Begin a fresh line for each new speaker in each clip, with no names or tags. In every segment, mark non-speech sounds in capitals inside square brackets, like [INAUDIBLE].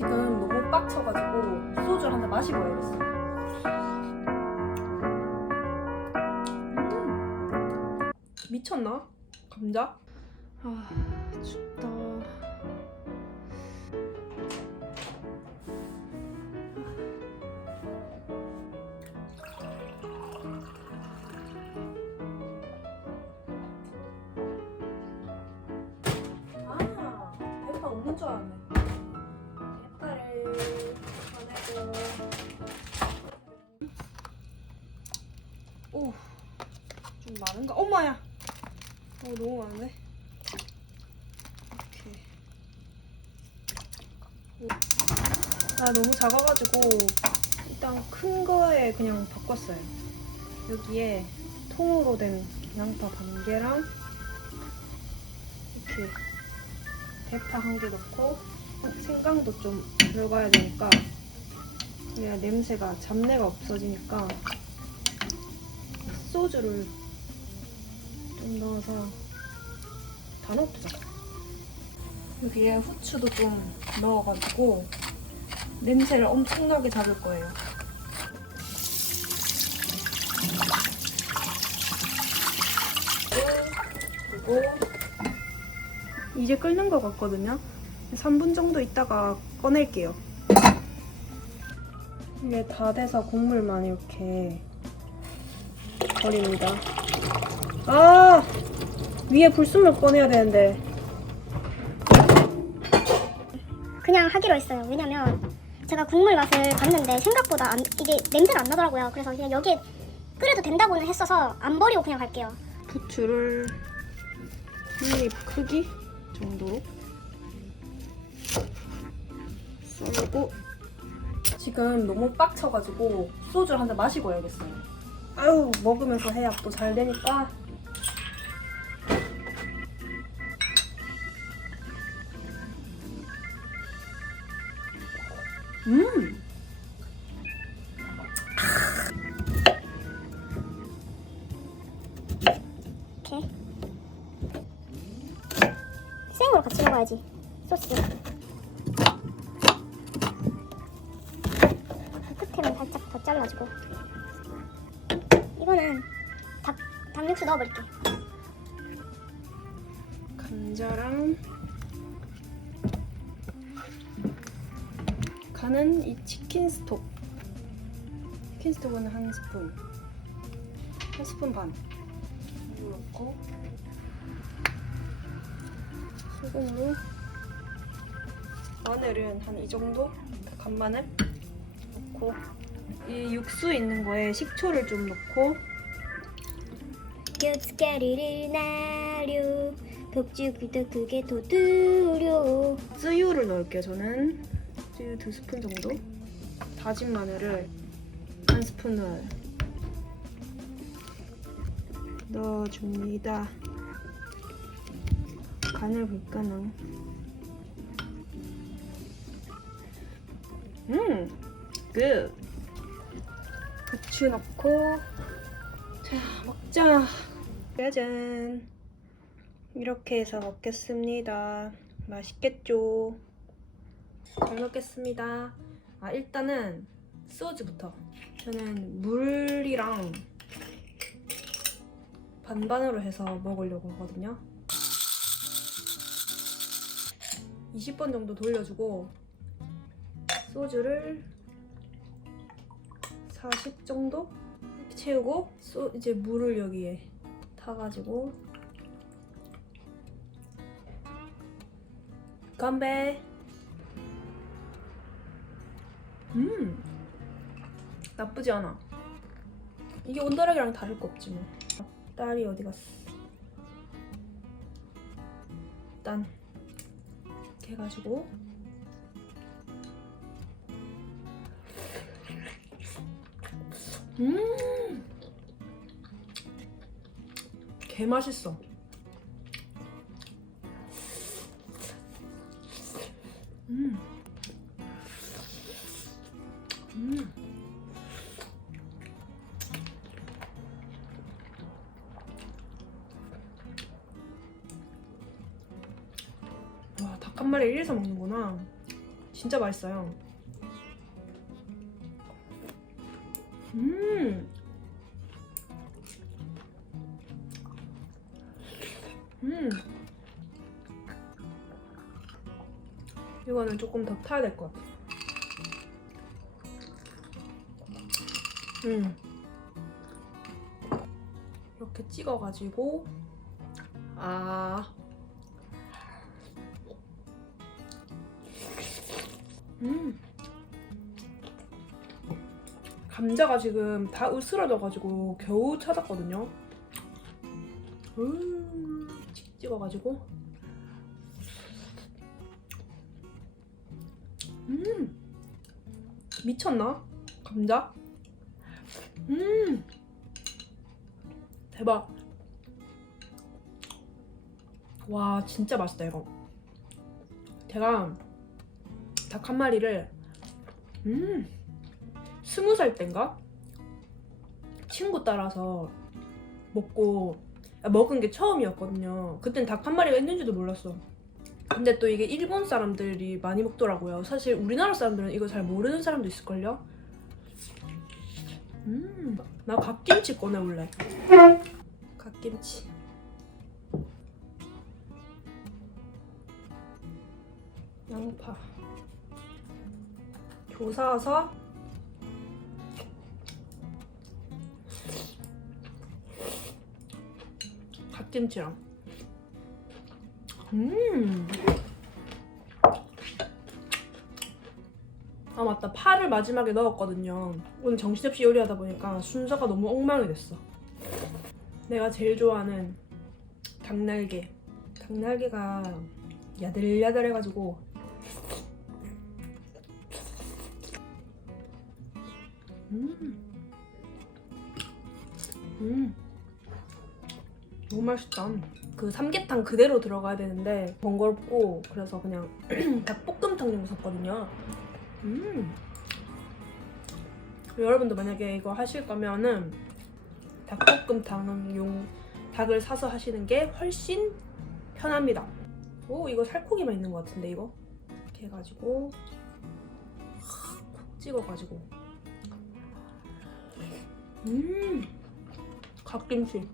지금 너무 빡쳐가지고 소주를 한잔 마시고 와야겠어. 음, 미쳤나? 감자? 아 춥다. 아, 대파 없는 줄 알았네. 어, 너무. 오. 아, 너무 작아가지고 일단 큰 거에 그냥 바꿨어요. 여기에 통으로 된 양파 반 개랑 이렇게 대파 한 개 넣고 생강도 좀 들어가야 되니까 얘가 냄새가 잡내가 없어지니까 소주를 좀 넣어서 다 넣어보자 여기에 후추도 좀 넣어가지고 냄새를 엄청나게 잡을 거예요 그리고 이제 끓는 것 같거든요. 3분 정도 있다가 꺼낼게요. 이게 다 돼서 국물만 이렇게 버립니다. 아! 위에 불순물 꺼내야 되는데.
그냥 하기로 했어요. 왜냐면 제가 국물 맛을 봤는데 생각보다 안, 이게 냄새가 안 나더라고요. 그래서 그냥 여기에 끓여도 된다고는 했어서 안 버리고 그냥 갈게요.
부추를 한입 크기 정도로 썰고 지금 너무 빡쳐가지고 소주를 한 잔 마시고 와야겠어요. 아유 먹으면서 해야 또 잘 되니까
먹어야지? 소스. 끝에는 살짝 더 잘라주고. 이거는 닭 닭육수 넣어버릴게.
감자랑 간은 이 치킨 스톡. 치킨 스톡은 한 스푼. 한 스푼 반. 이거 넣고 소금으로 마늘은 한 이 정도? 간마늘? 넣고 이 육수 있는 거에 식초를 좀 넣고
고춧가루를 나려. 복죽도 크게 도두려.
쯔유를 넣을게요 저는. 쯔유 두 스푼 정도. 다진 마늘을 한 스푼을 넣어줍니다 간을 볼까 나 음! 끝! 부추 넣고 자 먹자 짜잔 이렇게 해서 먹겠습니다 맛있겠죠 잘 먹겠습니다. 아 일단은 소주부터. 저는 물이랑 반반으로 해서 먹으려고 하거든요. 20번 정도 돌려주고 소주를 40 정도 채우고 소 이제 물을 여기에 타가지고 건배. 음 나쁘지 않아. 이게 온다락이랑 다를 거 없지 뭐. 딸이 어디 갔어? 일단 해가지고. 음! 개맛있어. 음! 음. 마리 이래서 먹는구나. 진짜 맛있어요. 음. 음. 이거는 조금 더 타야 될 것 같아. 음. 이렇게 찍어가지고 아. 음. 감자가 지금 다 으스러져가지고 겨우 찾았거든요. 음, 찍 찍어가지고. 음, 미쳤나? 감자? 음, 대박. 와, 진짜 맛있다 이거. 제가 닭 한 마리를 음 스무 살 땐가 친구 따라서 먹고 아, 먹은 게 처음이었거든요. 그땐 닭 한 마리가 있는지도 몰랐어. 근데 또 이게 일본 사람들이 많이 먹더라고요. 사실 우리나라 사람들은 이거 잘 모르는 사람도 있을걸요? 음, 나 갓김치 꺼내올래. 갓김치. 양파. 조사서. 갓김치랑. 음. 아 맞다. 파를 마지막에 넣었거든요. 오늘 정신없이 요리하다 보니까 순서가 너무 엉망이 됐어. 내가 제일 좋아하는 닭날개. 닭날개가 야들야들해가지고 음. 음. 너무 맛있다. 그 삼계탕 그대로 들어가야 되는데 번거롭고 그래서 그냥 [CLEARS THROAT] 닭볶음탕용 샀거든요. 음. 여러분도 만약에 이거 하실 거면은 닭볶음탕용 닭을 사서 하시는 게 훨씬 편합니다. 오 이거 살코기만 있는 것 같은데 이거 이렇게 해가지고 콕 찍어가지고 음 갓김치.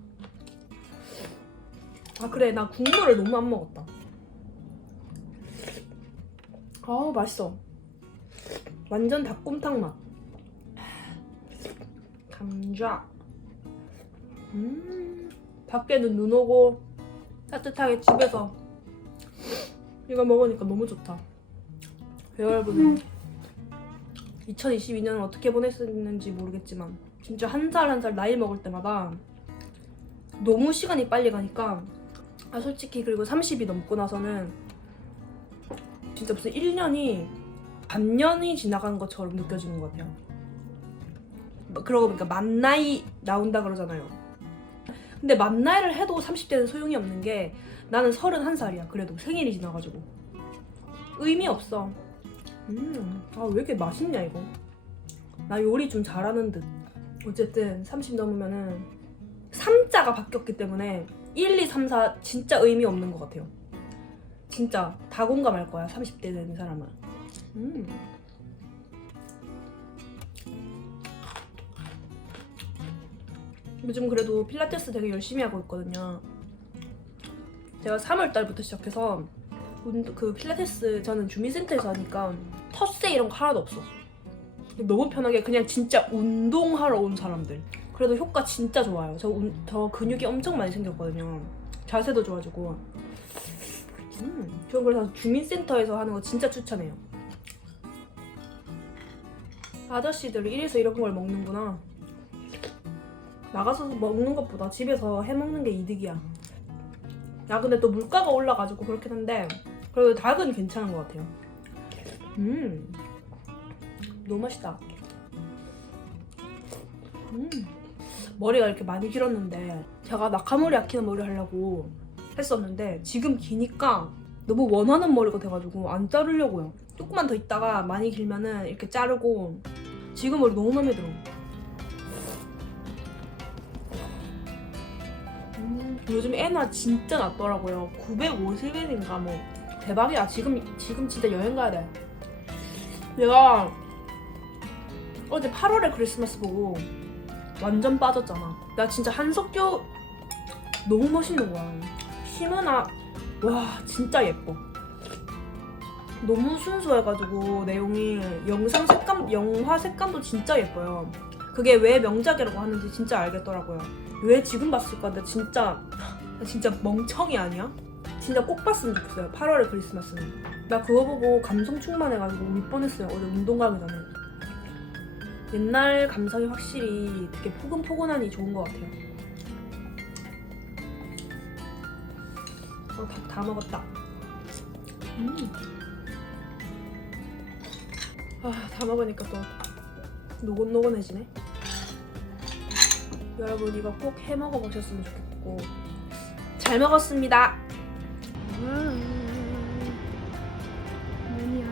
아 그래 나 국물을 너무 안 먹었다. 아 맛있어. 완전 닭곰탕 맛. 감자. 음 밖에는 눈 오고 따뜻하게 집에서 이거 먹으니까 너무 좋다. 여러분 2022년을 어떻게 보냈는지 모르겠지만 진짜 한 살 한 살 나이 먹을 때마다 너무 시간이 빨리 가니까 아 솔직히 그리고 30이 넘고 나서는 진짜 무슨 1년이 반년이 지나간 것처럼 느껴지는 것 같아요. 뭐 그러고 보니까 만 나이 나온다 그러잖아요. 근데 만 나이를 해도 30대는 소용이 없는 게 나는 31살이야. 그래도 생일이 지나가지고 의미 없어. 음, 아 왜 이렇게 맛있냐 이거. 나 요리 좀 잘하는 듯. 어쨌든 30 넘으면은 3자가 바뀌었기 때문에 1, 2, 3, 4 진짜 의미 없는 것 같아요. 진짜 다 공감할 거야 30대 된 사람은. 음. 요즘 그래도 필라테스 되게 열심히 하고 있거든요. 제가 3월 달부터 시작해서 운- 그 필라테스 저는 주민센터에서 하니까 텃세 이런 거 하나도 없어. 너무 편하게 그냥 진짜 운동하러 온 사람들. 그래도 효과 진짜 좋아요. 저, 운- 저 근육이 엄청 많이 생겼거든요. 자세도 좋아지고. 음, 저는 그래서 주민센터에서 하는 거 진짜 추천해요. 아저씨들이 이래서 이런 걸 먹는구나. 나가서 먹는 것보다 집에서 해 먹는 게 이득이야. 야 근데 또 물가가 올라가지고 그렇긴 한데 그래도 닭은 괜찮은 것 같아요. 음, 너무 맛있다. 음, 머리가 이렇게 많이 길었는데 제가 나카모리 아키는 머리 하려고 했었는데 지금 기니까 너무 원하는 머리가 돼가지고 안 자르려고요. 조금만 더 있다가 많이 길면은 이렇게 자르고 지금 머리 너무 마음에 들어. 음, 요즘 애나 진짜 낮더라고요. 950엔인가 뭐 대박이야. 지금 지금 진짜 여행 가야 돼. 내가 어제 8월에 크리스마스 보고 완전 빠졌잖아. 나 진짜 한석규 너무 멋있는 거야. 심은아 와 진짜 예뻐. 너무 순수해가지고 내용이 영상 색감, 영화 색감도 진짜 예뻐요. 그게 왜 명작이라고 하는지 진짜 알겠더라고요. 왜 지금 봤을까? 근데 진짜 나 진짜 멍청이 아니야? 진짜 꼭 봤으면 좋겠어요. 8월의 크리스마스는. 나 그거 보고 감성 충만해가지고 울 뻔했어요. 어제 운동 가기 전에. 옛날 감성이 확실히 되게 포근포근하니 좋은 것 같아요. 어, 다, 다 먹었다. 음. 아, 다 먹으니까 또 노곤노곤해지네. 여러분 이거 꼭 해 먹어 보셨으면 좋겠고 잘 먹었습니다.
눈이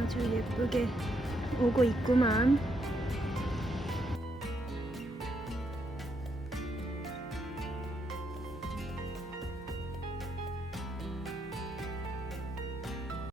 아주 예쁘게 오고 있구만.